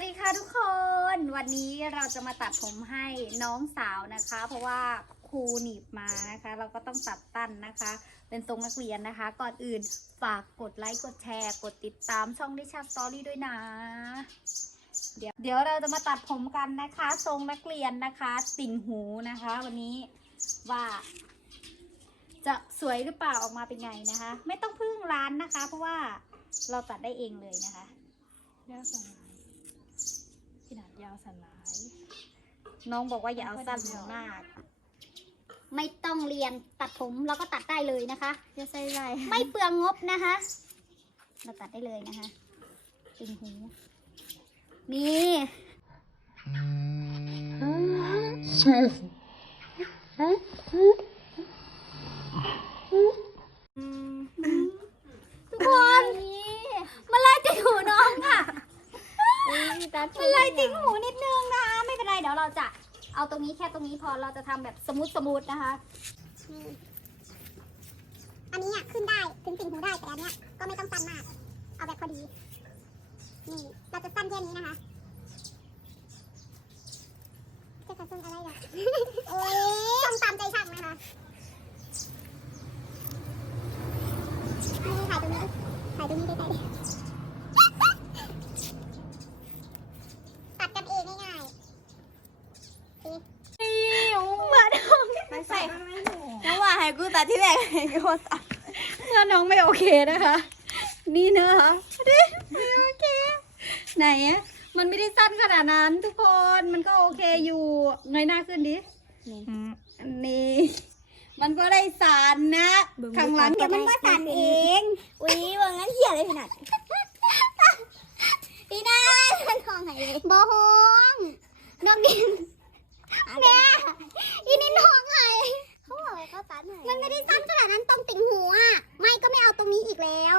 วัสดีค่ะทุกคน วันนี้เราจะมาตัดผมให้น้องสาวนะคะ เพราะว่าครูหนีบมานะคะ เราก็ต้องตัดตั้นนะคะ เป็นทรงนักเรียนนะคะ ก่อนอื่นฝากกดไลค์กดแชร์กดติดตามช่องดิชาสตอรี่ด้วยนะ เดี๋ยวเดี๋ยวเราจะมาตัดผมกันนะคะ ทรงนักเรียนนะคะติ่งหูนะคะ วันนี้ว่าจะสวยหรือเปล่าออกมาเป็นไงนะคะ ไม่ต้องพึ่งร้านนะคะ เพราะว่าเราตัดได้เองเลยนะคะยาวสันหลายขน ยาวสันหลาย น้องบอกว่าอย่าเอาสั้นมาก ไม่ต้องเรียนตัดผมเราก็ตัดได้เลยนะคะ จะใส่ไรไม่เปลืองงบนะคะ เราตัดได้เลยนะคะติ่งหูนี่ทุกคนมันเลยติ่งหูน้องค่ะ ตัดมันเลยติ่งหูนิดนึงนะคะไม่เป็นไรเดี๋ยวเราจะเอาตรงนี้แค่ตรงนี้พอเราจะทำแบบสมูทสมูทนะคะอันนี้อะขึ้นได้ถึงติ่งหูได้แต่อันเนี้ยก็ไม่ต้องสั้นมาก เอาแบบพอดี นี่ เราจะสั้นแค่นี้นะคะ จะกระทรงอะไรอะ โอ้ยต้องตามใจช่างนะคะนี่ถ่ายตรงนี้ถ่ายตรงนี้ได้ๆตัดกันเองง่ายๆนี่ มาดอง ไม่ใส่น้องว่า ให้กูตัดที่แรกให้กูตัดถ้าน้องไม่โอเคนะคะ นี่นะคะดิไม่โอเค ไหนอะมันไม่ได้สั้นขนาดนั้นทุกคนมันก็โอเคอยู่เงยหน้าขึ้นดิอันนี้มันก็ได้สารนะข้างหลังเดี๋ยวมันก็สั่นเองอุ้ยว่างั้นเหี้ยเลยขนาดพี่นามันห้องไหนบอห้องนกดินแม่อีนินห้องไหนเขาบอกว่าเขาตัดมันไม่ได้สั้นขนาดนั้นตรงติ่งหูอะ ไม่ก็ไม่เอาตรงนี้อีกแล้ว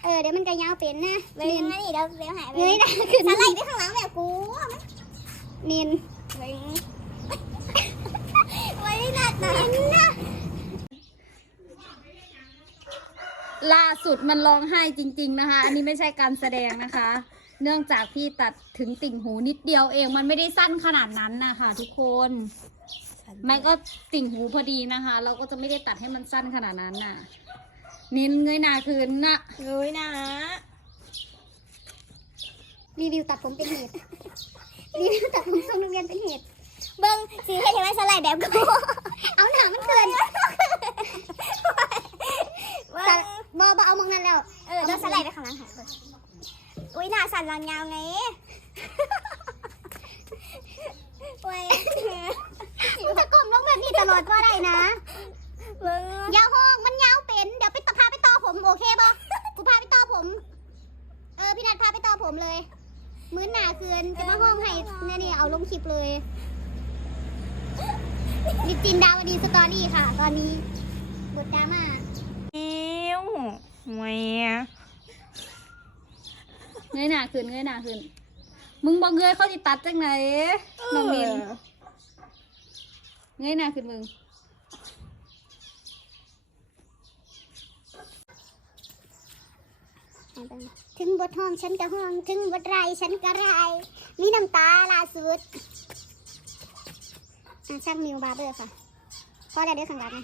เออเดี๋ยวมันจะยาวเป็นนะเว้ยนินงั้นนี่เดี๋ยวเดี๋ยวหายไปเงยหน้าขึ้นสไลด์ไปข้างหลังแบบกูนินเว้ยไว้หนักนะนินนะล่าสุดมันร้องไห้จริง ๆนะคะ อันนี้ไม่ใช่การแสดงนะคะ เนื่องจากพี่ตัดถึงติ่งหูนิดเดียวเอง มันไม่ได้สั้นขนาดนั้นนะคะทุกคน มันก็ติ่งหูพอดีนะคะ เราก็จะไม่ได้ตัดให้มันสั้นขนาดนั้นน่ะ นินเงยหน้าคืนน่ะเงยนะรีวิวตัดผมเป็นเหตุ รีวิวตัดผมทรงนักเรียนเป็นเหตุ เบิ้งสีให้เห็นไหมสไลด์แบบกูเอาหนามันเกินเบิ้แต่งบอบอเอามองนั้นแล้ว เออเดี๋ยวสไลด์ไปข้างหลังหายเบิ้งอุ้ยหน้าสั่นหลังยาวไงเว้ยมึงจะกลมลงแบบนี้ตลอดว่าได้นะ เบิ้ง อยา ผมเลย มื้อหนาคืนจะมาห้องให้เนี่ยนี่เอาลงคลิปเลยลิจินดาวดีสตอรี่ค่ะ ตอนนี้บทดราม่าอิ้วแหวเงยหน้าคืนเงยหน้าคืนมึงบอกเงยเขาจะตัดจังไหนน้องนินเงยหน้าคืนมึง ถึงบทห้องฉันก็ห้อง ถึงบทไรฉันก็ไรมีน้ำตาล่าสุดอะช่างมิวบาร์เบอร์ค่ะพอแล้วเด้อขังกัดนะ